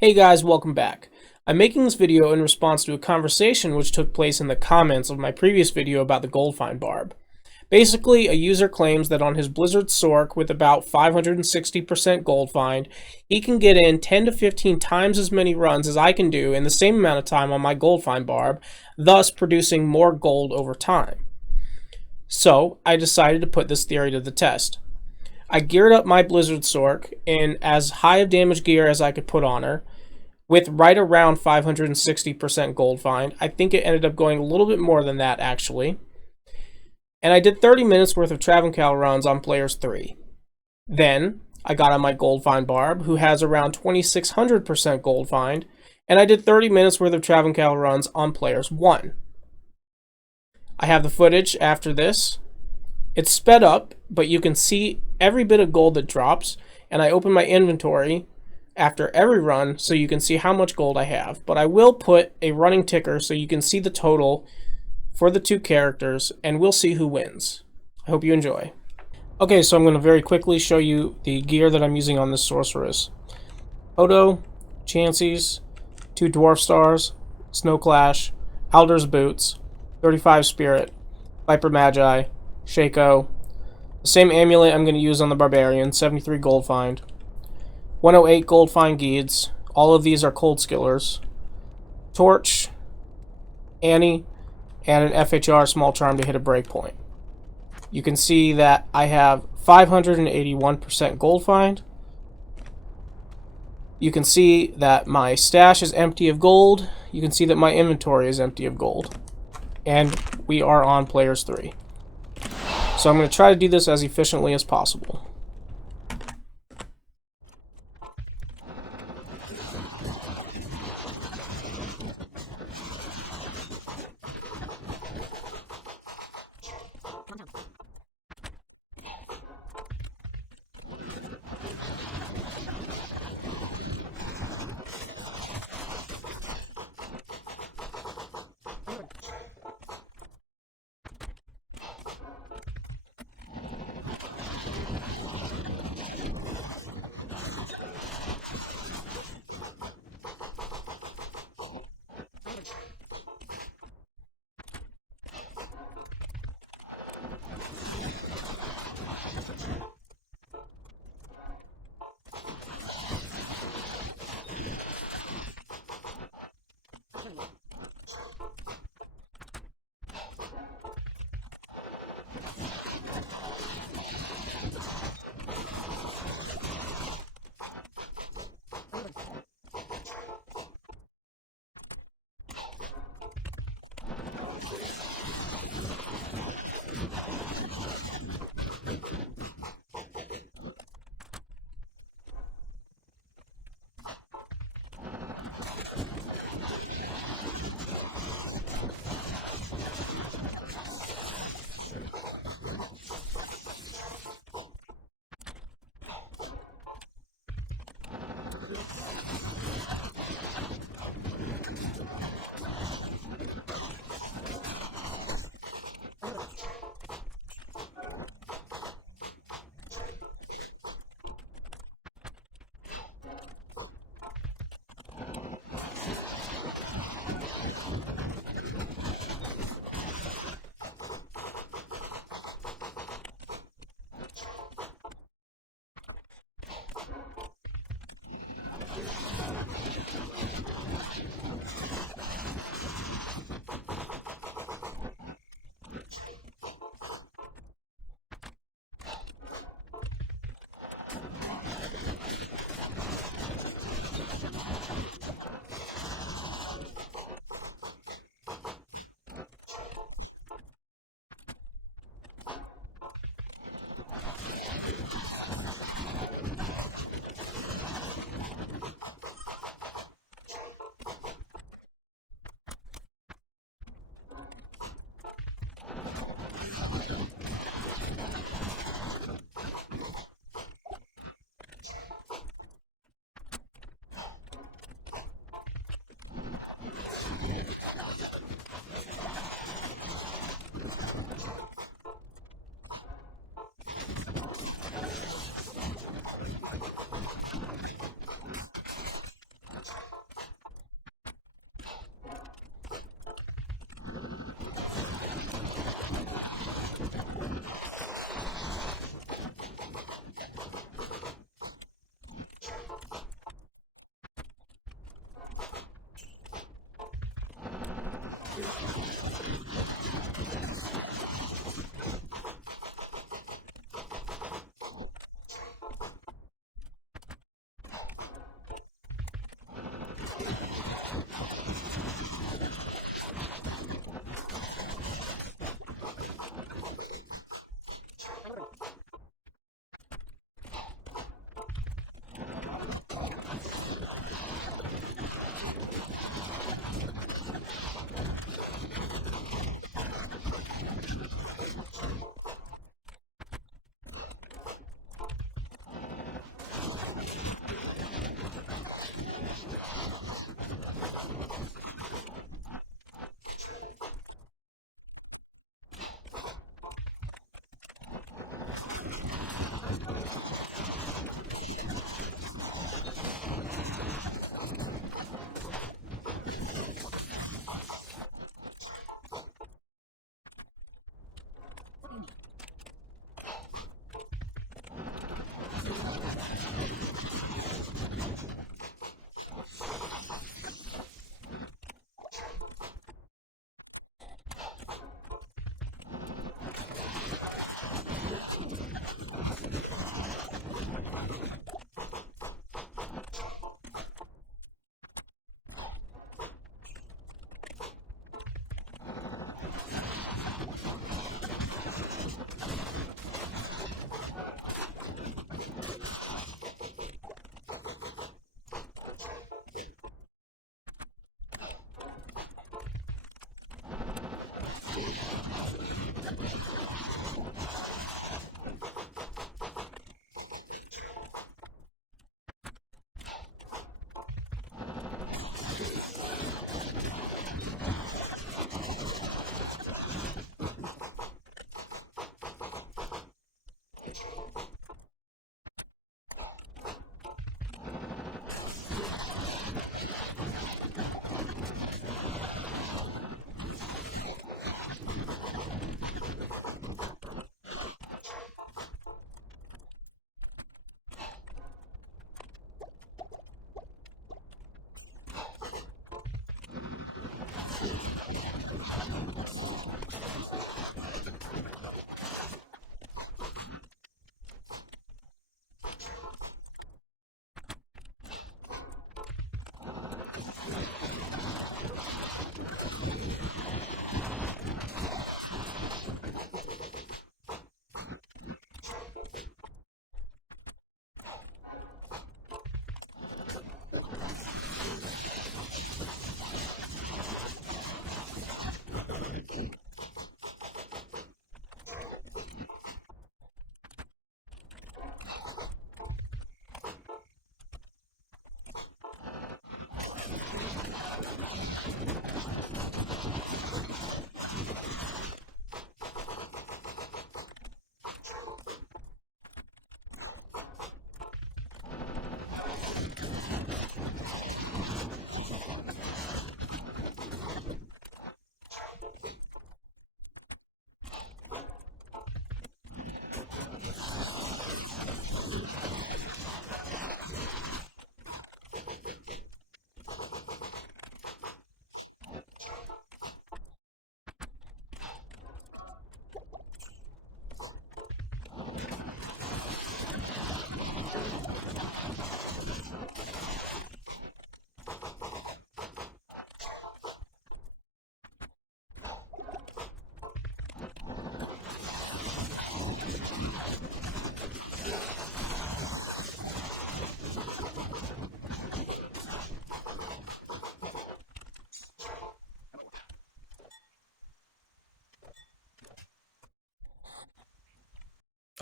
Hey guys, welcome back. I'm making this video in response to a conversation which took place in the comments of my previous video about the Gold Find Barb. Basically, a user claims that on his Blizzard Sorc with about 560% gold find, he can get in 10 to 15 times as many runs as I can do in the same amount of time on my Gold Find Barb, thus producing more gold over time. So, I decided to put this theory to the test. I geared up my Blizzard Sorc in as high of damage gear as I could put on her, with right around 560% gold find. I think it ended up going a little bit more than that, actually. And I did 30 minutes worth of Trav and Cal runs on players 3. Then, I got on my Gold Find Barb, who has around 2600% gold find, and I did 30 minutes worth of Trav and Cal runs on players 1. I have the footage after this. It's sped up, but you can see every bit of gold that drops, and I open my inventory after every run so you can see how much gold I have. But I will put a running ticker so you can see the total for the two characters, and we'll see who wins. I hope you enjoy. Okay, so I'm going to very quickly show you the gear that I'm using on this sorceress. Odo, Chanseys, 2 Dwarf Stars, Snow Clash, Alder's Boots, 35 Spirit, Viper Magi, Shaco. The same amulet I'm going to use on the barbarian, 73 gold find. 108 gold find Geeds. All of these are cold skillers. Torch, Annie, and an FHR small charm to hit a breakpoint. You can see that I have 581% gold find. You can see that my stash is empty of gold. You can see that my inventory is empty of gold. And we are on players 3. So I'm going to try to do this as efficiently as possible.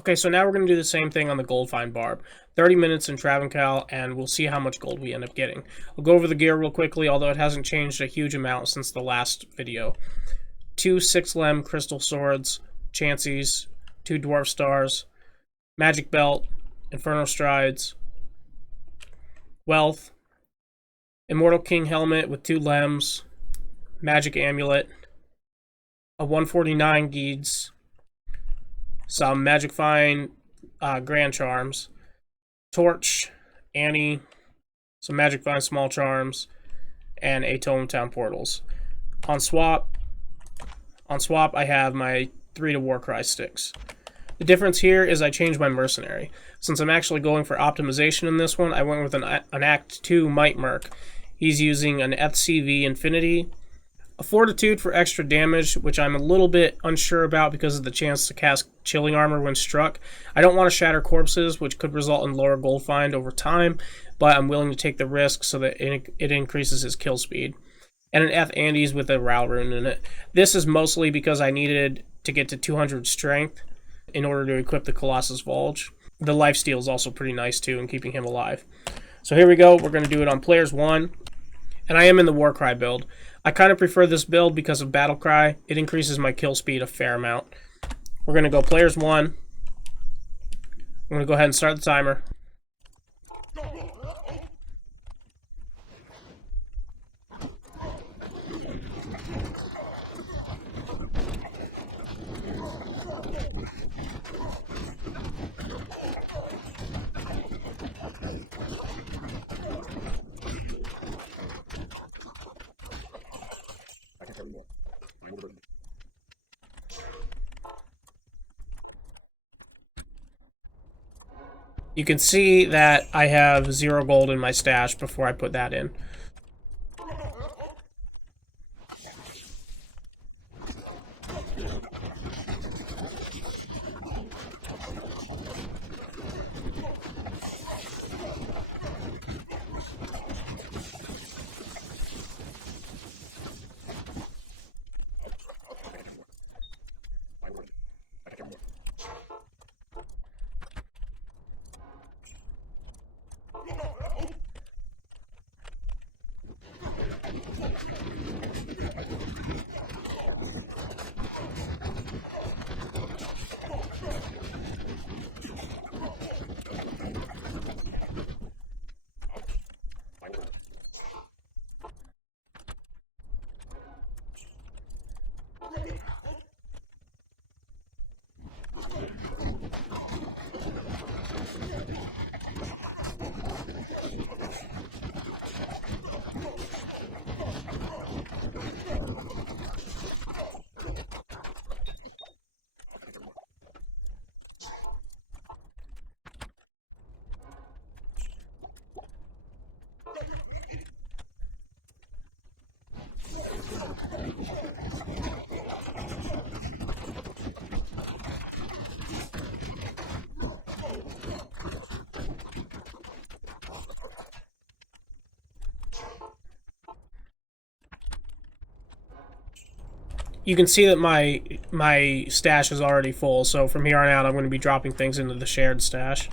Okay, so now we're going to do the same thing on the Gold Find Barb. 30 minutes in Trav, and we'll see how much gold we end up getting. We'll go over the gear real quickly, although it hasn't changed a huge amount since the last video. 2 6-lem crystal swords, chancies, 2 dwarf stars, magic belt, inferno strides, wealth, immortal king helmet with 2 lems, magic amulet, a 149 geeds, some magic find grand charms, torch, Annie, some magic find small charms, and a tome town portals. On swap, I have my 3 to Warcry sticks. The difference here is I changed my mercenary. Since I'm actually going for optimization in this one, I went with an Act 2 Might Merc. He's using an FCV Infinity, a Fortitude for extra damage, which I'm a little bit unsure about because of the chance to cast Chilling Armor when struck. I don't want to shatter corpses, which could result in lower gold find over time, but I'm willing to take the risk so that it increases his kill speed. And an F Andes with a Ral rune in it. This is mostly because I needed to get to 200 strength in order to equip the Colossus Vulge. The lifesteal is also pretty nice too in keeping him alive. So here we go. We're going to do it on players 1. And I am in the Warcry build. I kind of prefer this build because of Battlecry. It increases my kill speed a fair amount. We're going to go players 1. I'm going to go ahead and start the timer. You can see that I have 0 gold in my stash before I put that in. You can see that my stash is already full, so from here on out I'm going to be dropping things into the shared stash.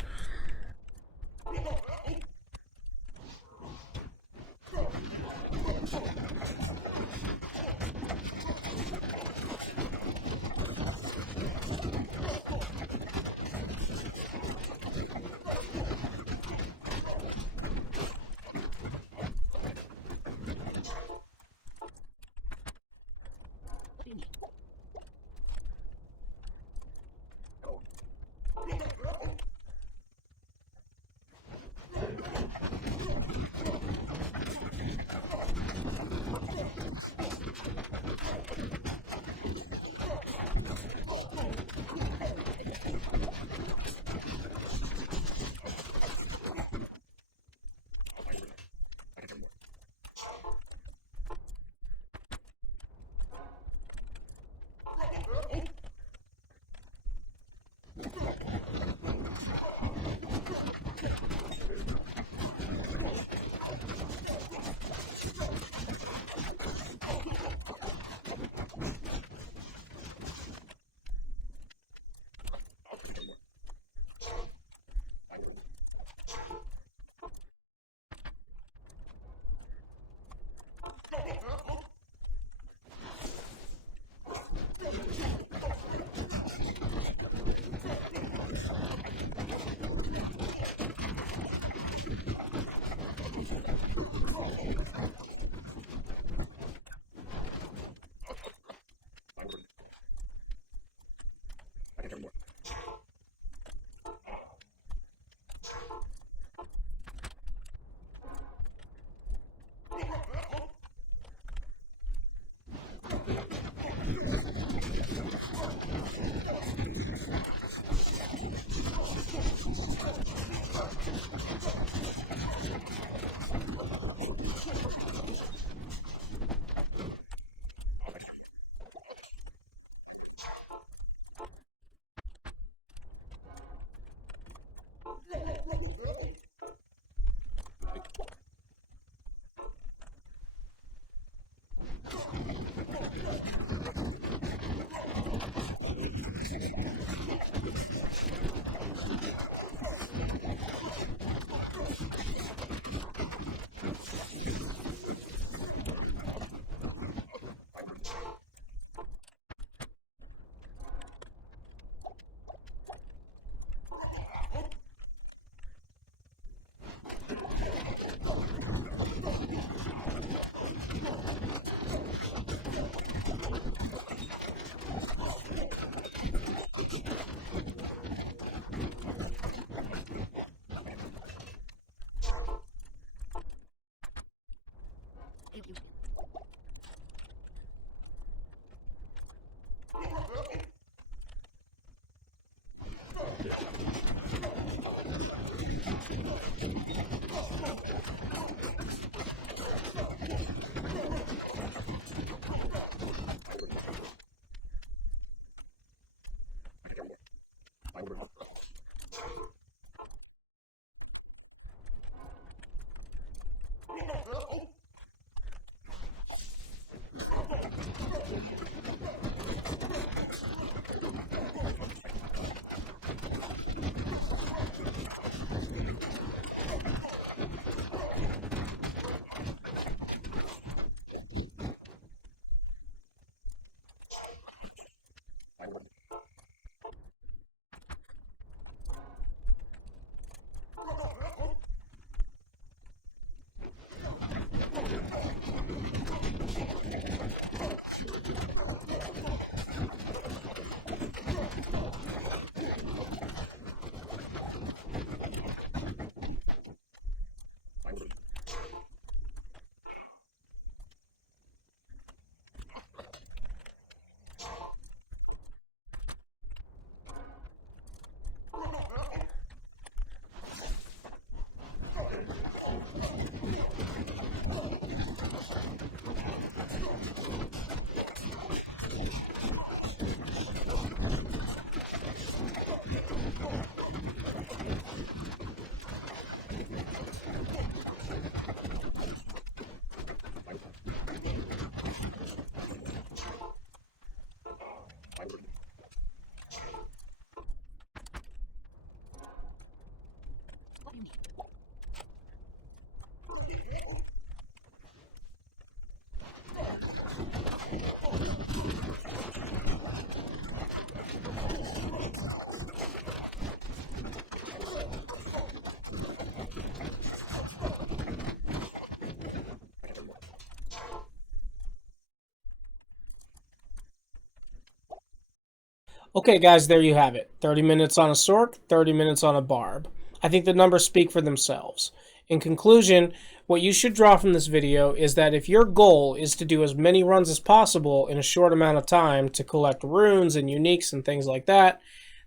Okay, guys, there you have it. 30 minutes on a Sorc, 30 minutes on a Barb. I think the numbers speak for themselves. In conclusion, what you should draw from this video is that if your goal is to do as many runs as possible in a short amount of time to collect runes and uniques and things like that,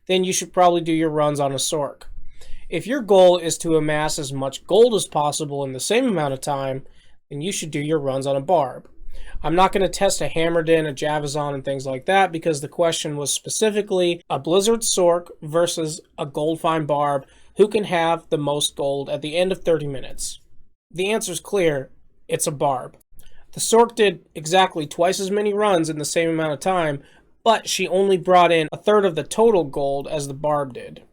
then you should probably do your runs on a Sorc. If your goal is to amass as much gold as possible in the same amount of time, then you should do your runs on a Barb. I'm not going to test a Hammerden, a Javazon, and things like that because the question was specifically a Blizzard Sorc versus a Gold Find Barb. Who can have the most gold at the end of 30 minutes? The answer's clear. It's a Barb. The Sorc did exactly twice as many runs in the same amount of time, but she only brought in a third of the total gold as the Barb did.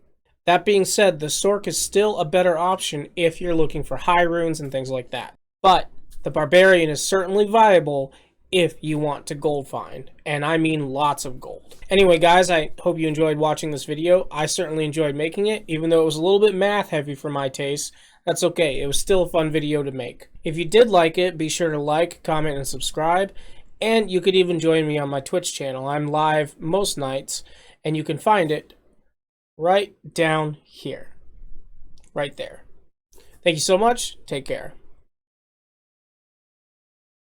That being said, the Sorc is still a better option if you're looking for high runes and things like that. But the Barbarian is certainly viable if you want to gold find, and I mean lots of gold. Anyway, guys, I hope you enjoyed watching this video. I certainly enjoyed making it, even though it was a little bit math heavy for my taste. That's okay, it was still a fun video to make. If you did like it, be sure to like, comment, and subscribe, and you could even join me on my Twitch channel. I'm live most nights, and you can find it right down here. Right there. Thank you so much, take care.